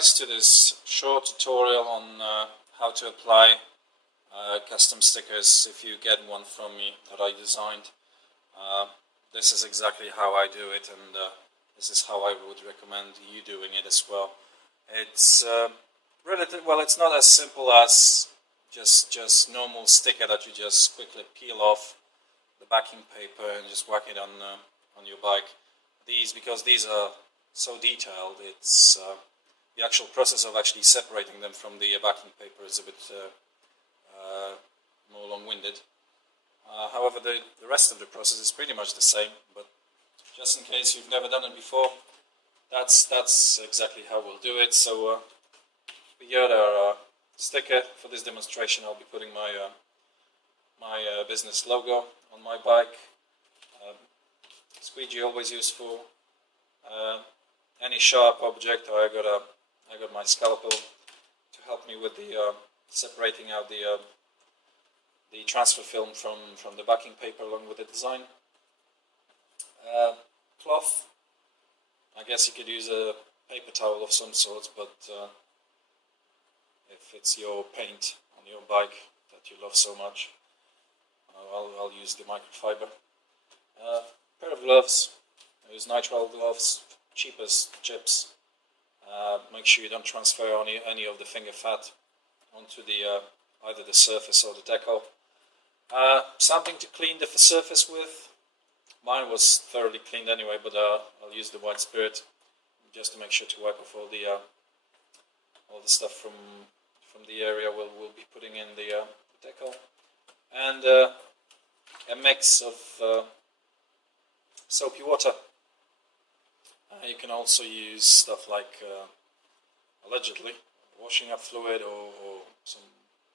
guys to this short tutorial on how to apply custom stickers if you get one from me that I designed. This is exactly how I do it, and this is how I would recommend you doing it as well. It's it's not as simple as just normal sticker that you just quickly peel off the backing paper and just whack it on your bike. Because these are so detailed, it's the actual process of actually separating them from the backing paper is a bit more long-winded. However, the rest of the process is pretty much the same, but just in case you've never done it before, that's exactly how we'll do it. So we got our sticker. For this demonstration, I'll be putting my business logo on my bike. Squeegee always useful. Any sharp object. I got my scalpel to help me with the separating out the transfer film from the backing paper along with the design. Cloth. I guess you could use a paper towel of some sort, but if it's your paint on your bike that you love so much, I'll use the microfiber. Pair of gloves. I use nitrile gloves, cheap as chips. Make sure you don't transfer any of the finger fat onto the either the surface or the decal. Something to clean the surface with. Mine was thoroughly cleaned anyway, but I'll use the white spirit just to make sure to wipe off all the stuff from the area we'll be putting in the decal, and a mix of soapy water. You can also use stuff like allegedly washing up fluid or some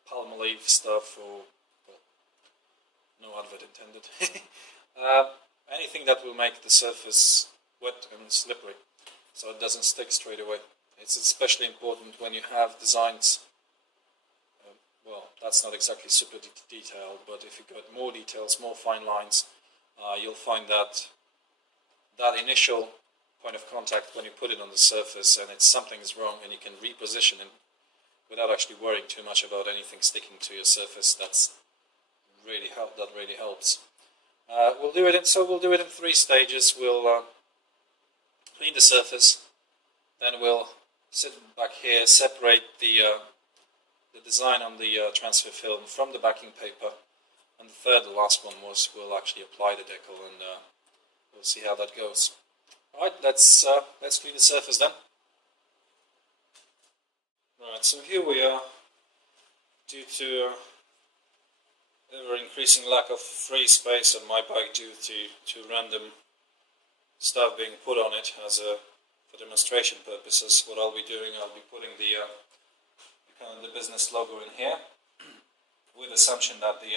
palmolive stuff, or well, no advert intended. Anything that will make the surface wet and slippery so it doesn't stick straight away. It's especially important when you have designs, well, that's not exactly super detailed, but if you've got more details, more fine lines, you'll find that initial point of contact when you put it on the surface and something's wrong and you can reposition it without actually worrying too much about anything sticking to your surface, that really helps. We'll do it in 3 stages. We'll clean the surface, then we'll sit back here, separate the design on the transfer film from the backing paper, and the last one was we'll actually apply the decal, and we'll see how that goes. Alright, let's clean the surface then. Right, so here we are. Due to ever-increasing lack of free space on my bike due to random stuff being put on it for demonstration purposes, what I'll be doing, I'll be putting the business logo in here, with assumption that the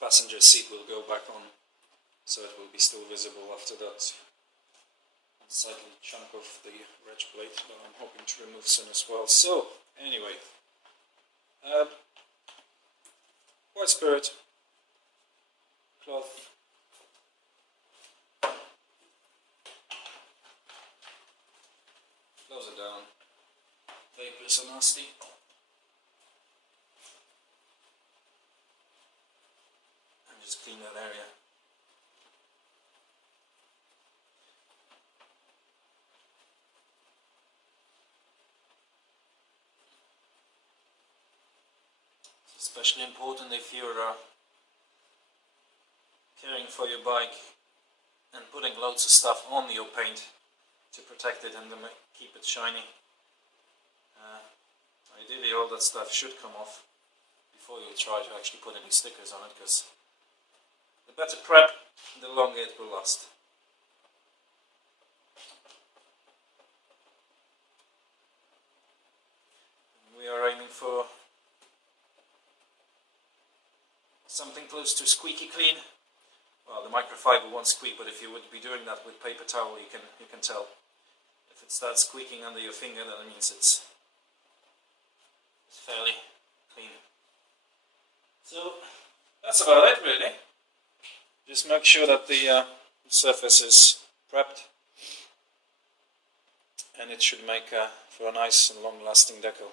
passenger seat will go back on, so it will be still visible after that unsightly chunk of the reg plate that I'm hoping to remove soon as well. So anyway, white spirit, cloth, close it down, vapors are nasty. And just clean that area. Especially important if you're caring for your bike and putting loads of stuff on your paint to protect it and to keep it shiny. Ideally all that stuff should come off before you try to actually put any stickers on it, because the better prep, the longer it will last. And we are aiming for something close to squeaky clean. Well, the microfiber won't squeak, but if you would be doing that with paper towel, you can tell. If it starts squeaking under your finger, then it means it's fairly clean. So that's about it, really. Just make sure that the surface is prepped. and it should make for a nice and long-lasting decal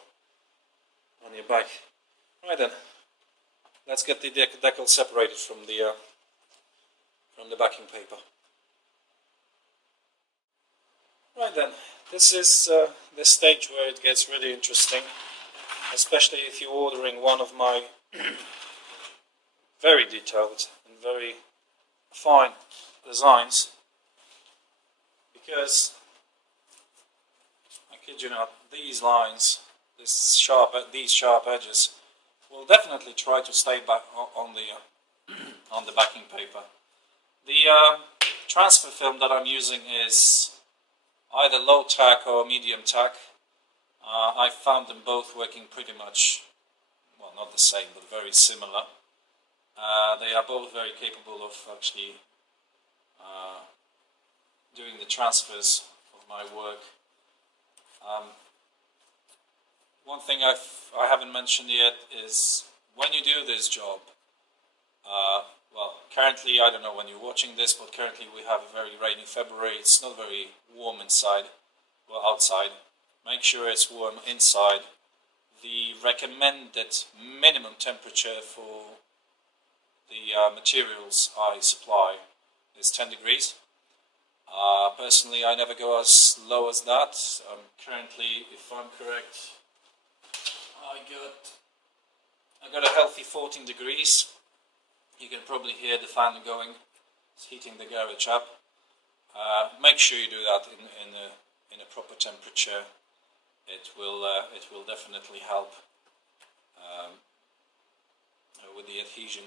on your bike. Right then, let's get the decal separated from the backing paper. Right then, this is the stage where it gets really interesting, especially if you're ordering one of my very detailed and very fine designs, because I kid you not, these lines, these sharp edges will definitely try to stay back on the backing paper. The transfer film that I'm using is either low tack or medium tack. I found them both working pretty much, well, not the same, but very similar. They are both very capable of actually doing the transfers of my work. One thing I haven't mentioned yet is when you do this job, well, currently, I don't know when you're watching this, but currently we have a very rainy February. It's not very warm inside, well, outside. Make sure it's warm inside. The recommended minimum temperature for the materials I supply is 10 degrees. Personally, I never go as low as that. Currently, if I'm correct, I got a healthy 14 degrees. You can probably hear the fan going. It's heating the garage up. Make sure you do that in a proper temperature. It will definitely help with the adhesion.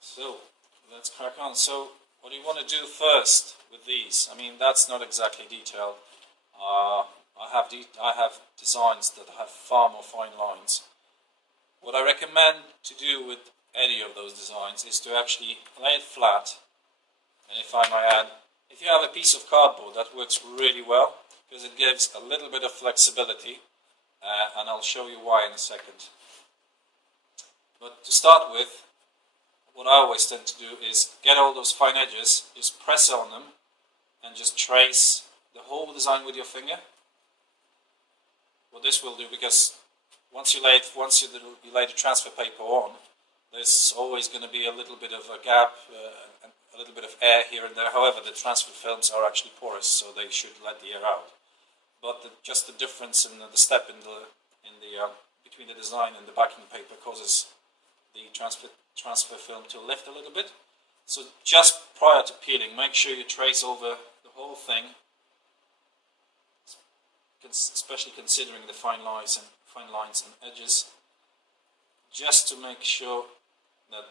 So let's crack on. So what do you want to do first with these? I mean, that's not exactly detailed. I have designs that have far more fine lines. What I recommend to do with any of those designs is to actually lay it flat. And if I might add, if you have a piece of cardboard, that works really well because it gives a little bit of flexibility, and I'll show you why in a second. But to start with, what I always tend to do is get all those fine edges, just press on them, and just trace the whole design with your finger. What this will do, because once you lay the transfer paper on, there's always going to be a little bit of a gap, a little bit of air here and there. However, the transfer films are actually porous, so they should let the air out. But just the difference in the step between the design and the backing paper causes the transfer film to lift a little bit. So just prior to peeling, make sure you trace over the whole thing, especially considering the fine lines and edges, just to make sure that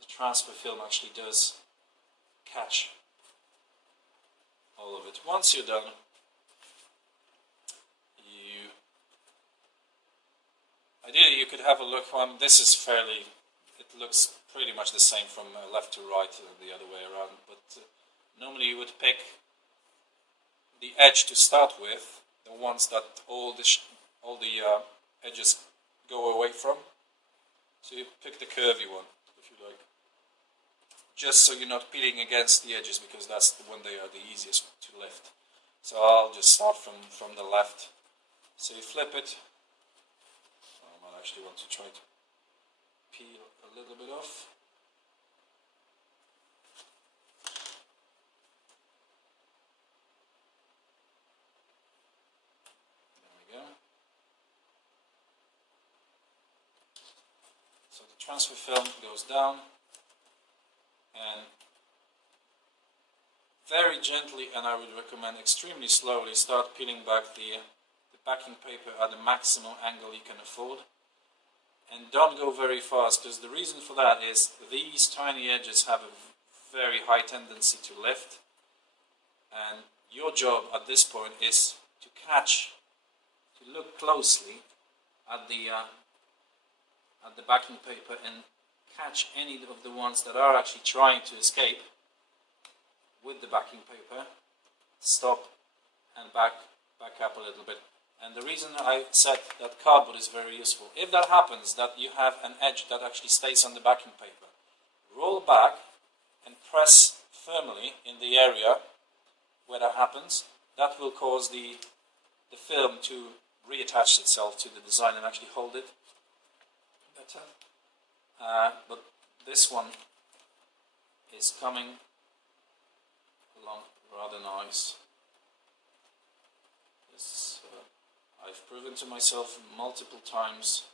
the transfer film actually does catch all of it. Once you're done, ideally you could have a look on, this is it looks pretty much the same from left to right and the other way around, but normally you would pick the edge to start with, the ones that all the edges go away from. So you pick the curvy one, if you like, just so you're not peeling against the edges, because that's when they are the easiest to lift. So I'll just start from the left. So you flip it. I might actually want to try to peel a little bit off. So the transfer film goes down, and very gently, and I would recommend extremely slowly, start peeling back the backing paper at the maximum angle you can afford. And don't go very fast, because the reason for that is these tiny edges have a very high tendency to lift, and your job at this point is to look closely at the backing paper and catch any of the ones that are actually trying to escape with the backing paper. Stop and back up a little bit. And the reason I said that cardboard is very useful, if that happens, that you have an edge that actually stays on the backing paper, roll back and press firmly in the area where that happens, that will cause the film to reattach itself to the design and actually hold it better. But this one is coming along rather nice. This, I've proven to myself multiple times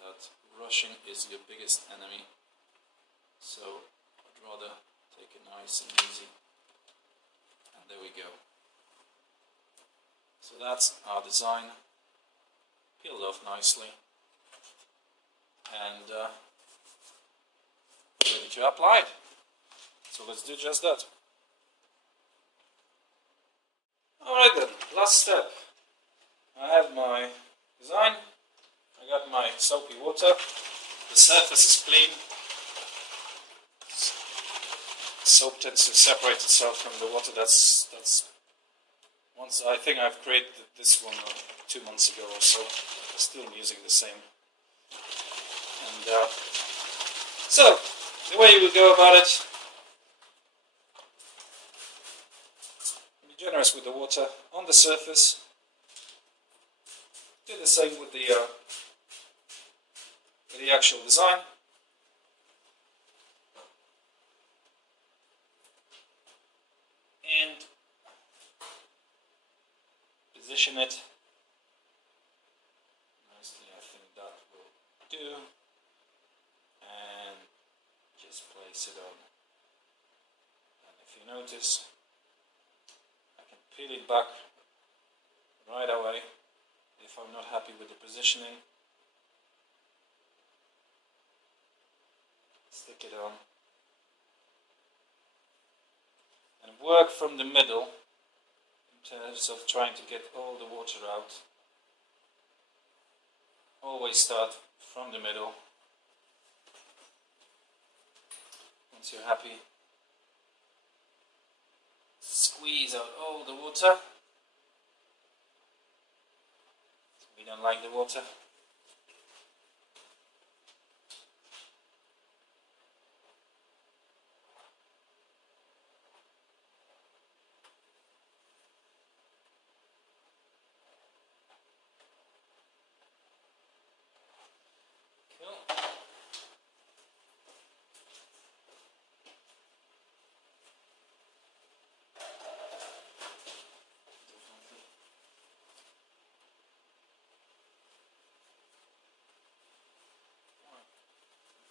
that rushing is your biggest enemy. So I'd rather take it nice and easy. And there we go. So that's our design, peeled off nicely and ready to apply it. So let's do just that. Alright then, last step. I have my design, I got my soapy water, the surface is clean. Soap tends to separate itself from the water. That's once I think I've created this one 2 months ago or so. Still using the same. And so the way you would go about it: be generous with the water on the surface. Do the same with the actual design. And position it nicely. I think that will do. And just place it on. And if you notice, I can peel it back right away if I'm not happy with the positioning. Stick it on. And work from the middle in terms of trying to get all the water out. Always start from the middle. Once you're happy, squeeze out all the water. We don't like the water.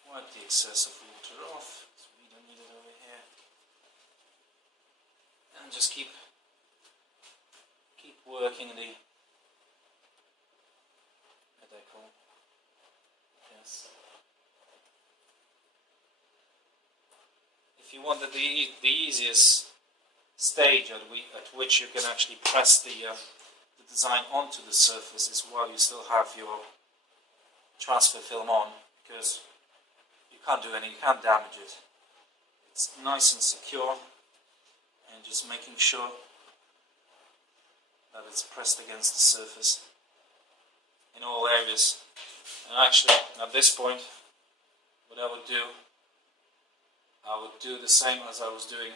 Wipe the excess of water off, so we don't need it over here. And just keep working the decal. Yes. If you want the easiest stage at which you can actually press the design onto the surface is while you still have your transfer film on, because you can't damage it. It's nice and secure, and just making sure that it's pressed against the surface in all areas. And actually, at this point, what I would do the same as I was doing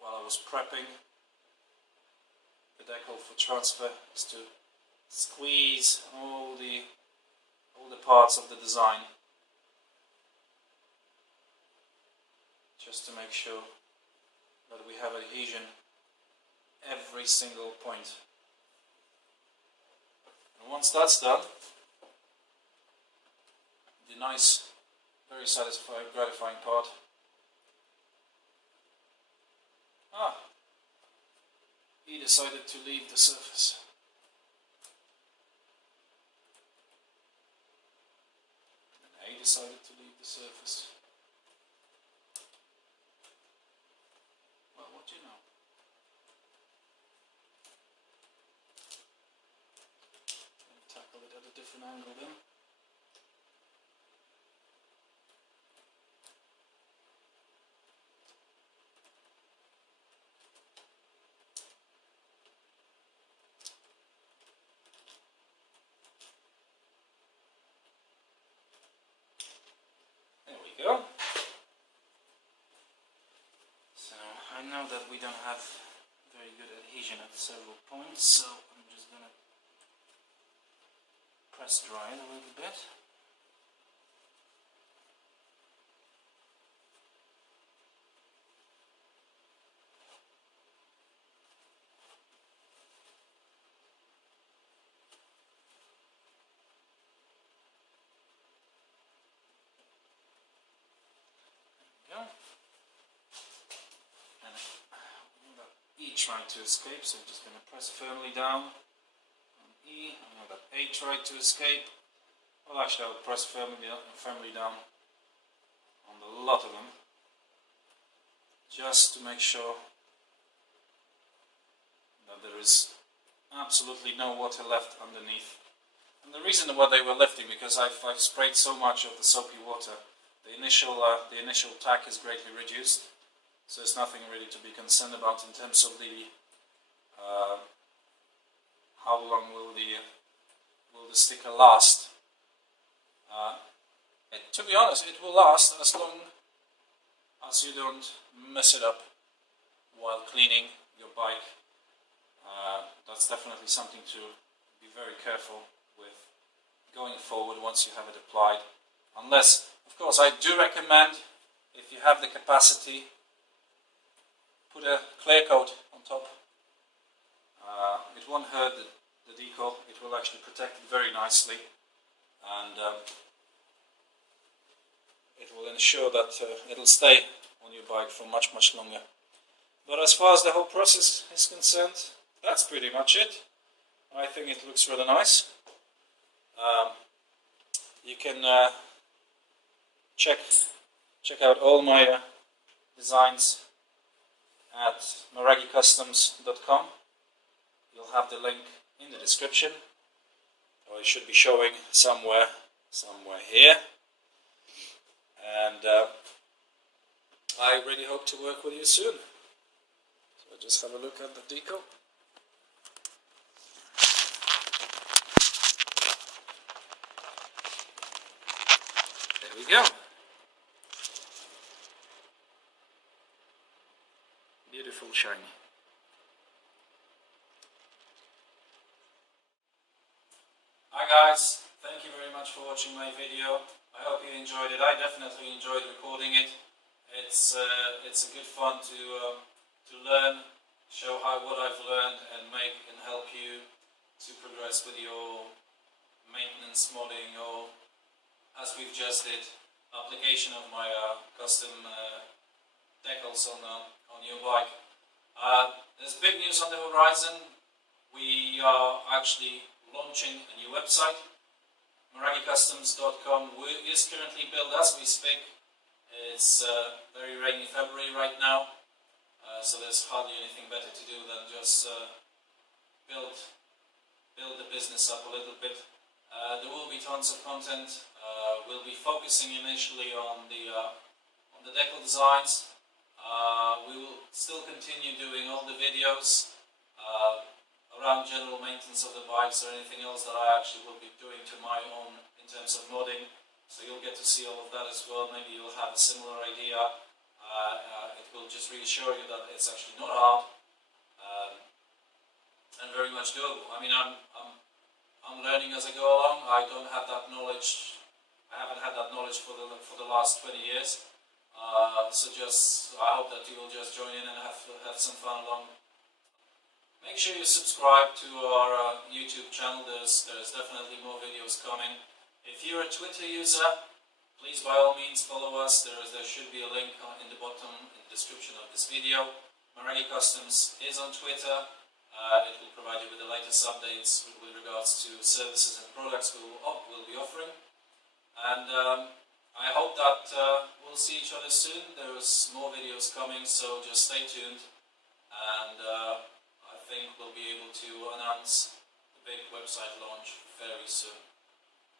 while I was prepping the decal for transfer, is to squeeze all the parts of the design, just to make sure that we have adhesion every single point. And once that's done, the nice, very satisfying, gratifying part. He decided to leave the surface. And A decided to leave the surface. Well, what do you know? Tackle it at a different angle then. know that we don't have very good adhesion at several points, so I'm just gonna press dry it a little bit. There we go. And E tried to escape, so I'm just going to press firmly down on E. I know that A tried to escape. Well, actually, I would press firmly down on a lot of them, just to make sure that there is absolutely no water left underneath. And the reason why they were lifting, because I've sprayed so much of the soapy water, the initial tack is greatly reduced. So there's nothing really to be concerned about in terms of the how long will the sticker last. To be honest, it will last as long as you don't mess it up while cleaning your bike. That's definitely something to be very careful with going forward once you have it applied. Unless, of course, I do recommend, if you have the capacity, put a clear coat on top. It won't hurt the decal, it will actually protect it very nicely, and it will ensure that it'll stay on your bike for much longer. But as far as the whole process is concerned, that's pretty much it. I think it looks really nice. You can check out all my designs at MaraggieCustoms.com. You'll have the link in the description, or it should be showing somewhere here. And I really hope to work with you soon. So just have a look at the decal. There we go. Beautiful, shiny. Hi guys, thank you very much for watching my video. I hope you enjoyed it. I definitely enjoyed recording it. It's a good fun to learn, show what I've learned, and help you to progress with your maintenance, modding, or as we've just did, application of my custom decals on your bike. There's big news on the horizon. We are actually launching a new website. MaraggieCustoms.com is currently built as we speak. It's very rainy February right now, so there's hardly anything better to do than just build the business up a little bit. There will be tons of content. We'll be focusing initially on the decal designs. We will still continue doing all the videos around general maintenance of the bikes or anything else that I actually will be doing to my own in terms of modding. So you'll get to see all of that as well. Maybe you'll have a similar idea. It will just reassure you that it's actually not hard and very much doable. I mean, I'm learning as I go along. I don't have that knowledge. I haven't had that knowledge for the last 20 years. So I hope that you will just join in and have some fun along. Make sure you subscribe to our YouTube channel. There's definitely more videos coming. If you're a Twitter user, please by all means follow us. There should be a link in the bottom in the description of this video. Maraggie Customs is on Twitter. It will provide you with the latest updates with regards to services and products we'll be offering. And I hope that we'll see each other soon. There's more videos coming, so just stay tuned. And I think we'll be able to announce the big website launch very soon.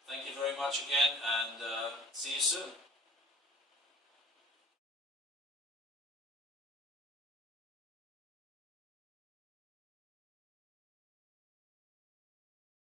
Thank you very much again, and see you soon.